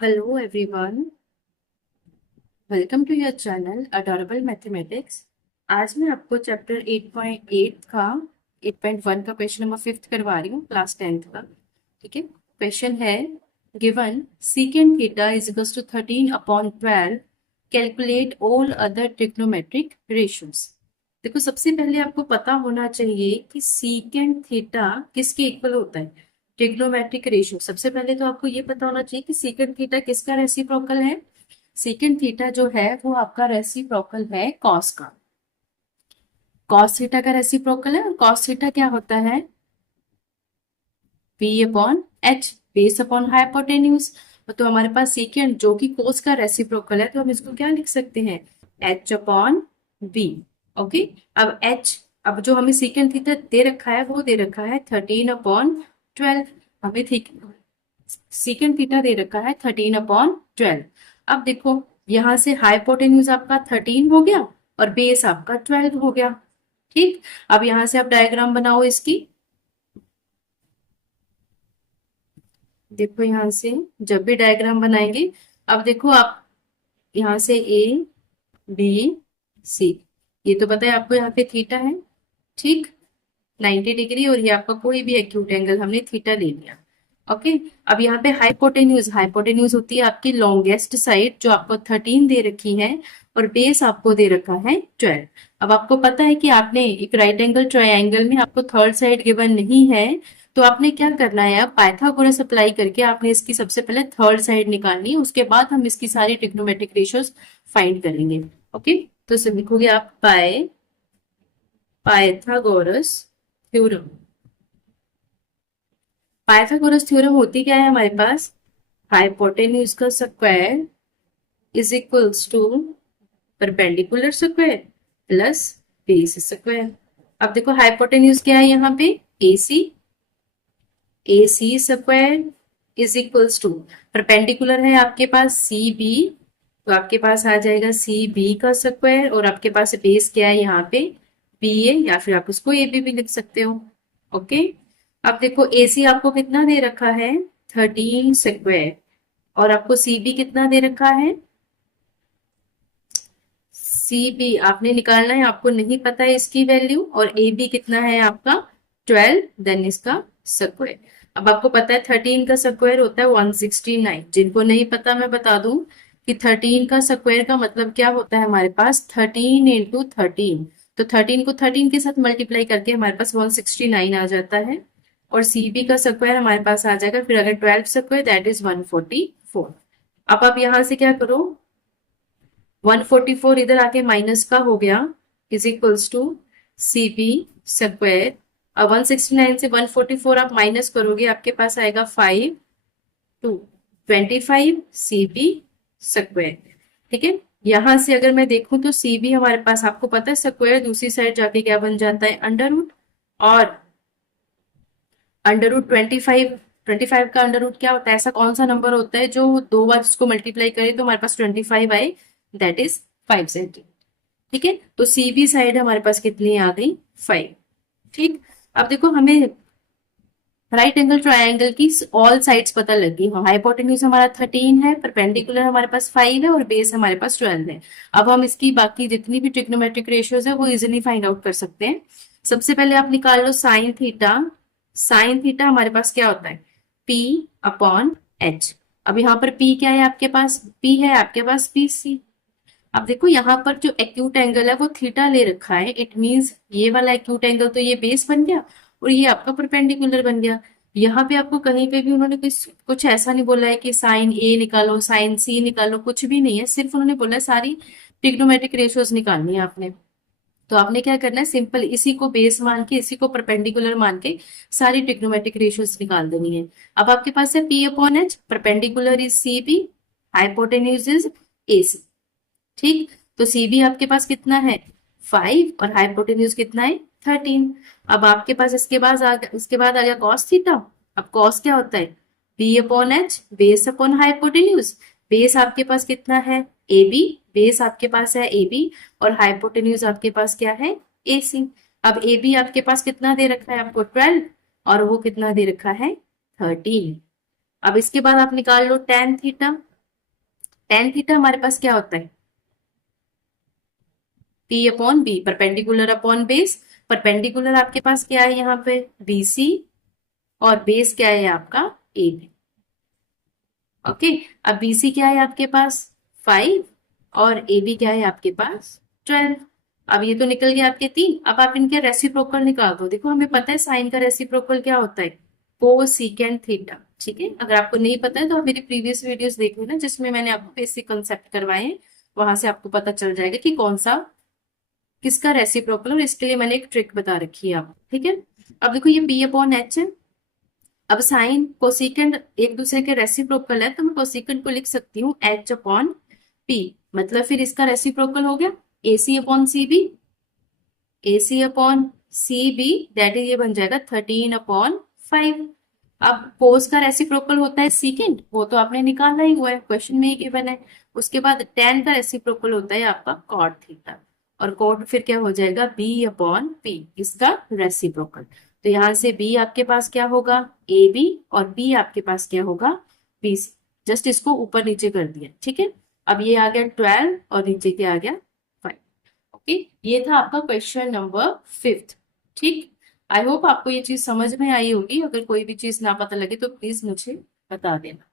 Hello everyone, welcome to your channel Adorable Mathematics। आज मैं आपको चैप्टर 8.8 का 8.1 का क्वेश्चन नंबर 5 करवा रही हूँ, क्लास 10th का। ठीक है, क्वेश्चन है given secant theta is equals to 13/12, calculate all other trigonometric ratios. देखो, सबसे पहले आपको पता होना चाहिए कि secant थीटा किसके इक्वल होता है, ट्रिग्नोमेट्रिक रेशियो। सबसे पहले तो आपको ये पता होना चाहिए कि secant थीटा किसका रेसिप्रोकल है। सेकेंड थीटा जो है वो आपका रेसिप्रोकल है कॉस का। कॉस थीटा का रेसिप्रोकल है, और कॉस थीटा क्या होता है, P upon H, base upon hypotenuse. तो हमारे पास सेकेंड जो कि कोस का रेसिप्रोकल है, तो हम इसको क्या लिख सकते हैं, एच अपॉन बी। ओके, अब एच, अब जो हमें सेकेंड थीटा दे रखा है वो दे रखा है 13/12। हमें सेकेंड थीटा दे रखा है 13/12। अब देखो, यहां से हाइपोटेन्यूज आपका 13 हो गया और बेस आपका 12 हो गया। ठीक, अब यहां से आप डायग्राम बनाओ इसकी। देखो, यहां से जब भी डायग्राम बनाएंगे, अब देखो आप यहां से ए बी सी, ये तो पता है आपको, यहाँ पे थीटा है। ठीक, 90 डिग्री, और ये आपका कोई भी एक्यूट एंगल हमने थीटा ले लिया। ओके, अब यहाँ पे हाइपोटेन्यूज, हाइपोटेन्यूज होती है आपकी लॉन्गेस्ट साइड जो आपको 13 दे रखी है, और बेस आपको दे रखा है 12। अब आपको पता है कि आपने एक राइट एंगल ट्रायंगल में आपको थर्ड साइड गिवन नहीं है, तो आपने क्या करना है, अब पाइथागोरस अप्लाई करके आपने इसकी सबसे पहले थर्ड साइड निकालनी है, उसके बाद हम इसकी सारी ट्रिग्नोमेट्रिक रेशियोज फाइंड करेंगे। ओके, तो सब लिखोगे आप पाइथागोरस थ्योरम। पाइथागोरस थ्योरम होती क्या है हमारे पास, हाइपोटेन्यूज का square is equals to perpendicular square plus base square. अब देखो, हाइपोटेन्यूज क्या है यहाँ पे, AC, AC square is equals to, perpendicular है आपके पास CB, तो आपके पास आ जाएगा CB का स्क्वायर, और आपके पास बेस क्या है यहाँ पे, BA, या फिर आप उसको AB भी लिख सकते हो। ओके, अब देखो AC आपको कितना दे रखा है, 13 स्क्वायर, और आपको CB कितना दे रखा है, CB आपने निकालना है, आपको नहीं पता है इसकी वैल्यू, और AB कितना है आपका 12, देन इसका स्क्वायर। अब आपको पता है 13 का स्क्वायर होता है 169। जिनको नहीं पता मैं बता दूं कि 13 का स्क्वायर का मतलब क्या होता है, हमारे पास 13 इंटू 13, तो 13 को 13 के साथ मल्टीप्लाई करके हमारे पास 169 आ जाता है, और CB का स्क्वायर हमारे पास आ जाएगा, फिर अगर 12 स्क्वायर दैट इज 144। अब आप यहां से क्या करो, 144 इधर आके माइनस का हो गया, is equals to CB square. अब 169 से 144 आप माइनस करोगे, आपके पास आएगा 5 टू 25 CB स्क्वायर। ठीक है, यहां से अगर मैं देखूं तो CB हमारे पास, आपको पता है स्क्वायर दूसरी साइड जाके क्या बन जाता है, अंडर रूट। और अंडर रूट 25 का अंडर रूट क्या होता है, ऐसा कौन सा नंबर होता है जो दो बार इसको मल्टीप्लाई करे तो हमारे पास 25 आए, दैट इज 5 सेंटीमीटर। ठीक है, तो CB साइड हमारे पास कितनी आ गई, 5। ठीक, अब देखो हमें राइट एंगल ट्रायंगल की ऑल साइड्स पता लग गई। हाइपोटेन्यूज हमारा 13 है, परपेंडिकुलर हमारे पास 5 है, और बेस हमारे पास 12 है। अब हम इसकी बाकी जितनी भी ट्रिग्नोमेट्रिक रेशियोज है वो इजिली फाइंड आउट कर सकते हैं। सबसे पहले आप निकाल लो साइन थीटा। साइन थीटा हमारे पास क्या होता है, P अपॉन H। अब यहाँ पर P क्या है आपके पास, P है आपके पास PC। अब देखो, यहाँ पर जो एक्यूट एंगल है वो थीटा ले रखा है, इट मींस ये वाला एक्यूट एंगल तो ये बेस बन गया, और ये आपका परपेंडिकुलर बन गया। यहाँ पे आपको कहीं पे भी उन्होंने कुछ कुछ ऐसा नहीं बोला है कि साइन A निकालो, साइन C निकालो, कुछ भी नहीं है, सिर्फ उन्होंने बोला है सारी ट्रिग्नोमेट्रिक रेशियोज निकालनी है आपने। तो आपने क्या करना है, सिंपल इसी को बेस मान के, इसी को परपेंडिकुलर मान के सारी ट्रिग्नोमेट्रिक रेशियोज निकाल देनी है। अब आपके पास है P upon H, perpendicular is CB, hypotenuse is AC। ठीक, तो CB आपके पास कितना है, 5, और हाइपोटेन्यूज कितना है, 13। अब आपके पास इसके बाद आ गया कॉस थीटा। अब कॉस क्या होता है, B upon H, base upon hypotenuse. Base आपके पास कितना है, AB, बेस आपके पास है AB, और हाइपोटेन्यूज आपके पास क्या है, AC। अब AB आपके पास कितना दे रखा है आपको, 12, और वो कितना दे रखा है, 13। अब इसके बाद आप निकाल लो टेन थीटा। टेन थीटा हमारे पास क्या होता है, P upon B, perpendicular upon base. Perpendicular आपके पास क्या है यहाँ पे, बीसी, और बेस क्या है आपका, ए बी। ओके, अब बीसी क्या है आपके पास, 5, और ए बी क्या है आपके पास, 12। अब ये तो निकल गया आपके तीन। अब आप इनके रेसिप्रोकल निकाल दो। देखो हमें पता है साइन का रेसिप्रोकल क्या होता है, कोसेकेंट थीटा। ठीक है, अगर आपको नहीं पता है तो आप मेरी प्रीवियस वीडियोस देख लेना जिसमें मैंने आपको बेसिक कंसेप्ट करवाए हैं, वहां से आपको पता चल जाएगा कि कौन सा किसका रेसिप्रोकल, और इसके लिए मैंने एक ट्रिक बता रखी है आपको। ठीक है, अब देखो ये बी अपॉन एच है। अब साइन कोसिकेंड एक दूसरे के रेसिप्रोकल है, तो मैं कोसिकेंड को लिख सकती हूँ एच अपॉन पी। मतलब फिर इसका रेसिप्रोकल हो गया A C upon C B, A C upon C B, that is ये बन जाएगा 13/5। अब कोस का रेसिप्रोकल होता है सीकेंड, वो तो आपने निकाला ही हुआ है, क्वेश्चन में ही गिवन है। उसके बाद टेन का रेसिप्रोकल होता है आपका कॉट थीटा, और कॉट फिर क्या हो जाएगा, बी अपॉन पी, इसका रेसिप्रोकल। तो यहां से बी आपके पास क्या होगा, ए बी, और बी आपके पास क्या होगा, बी सी। जस्ट इसको ऊपर नीचे कर दिया। ठीक है, अब ये आ गया 12 और नीचे क्या आ गया, 5। ओके, ये था आपका क्वेश्चन नंबर 5। ठीक, आई होप आपको ये चीज समझ में आई होगी। अगर कोई भी चीज ना पता लगे तो प्लीज मुझे बता देना।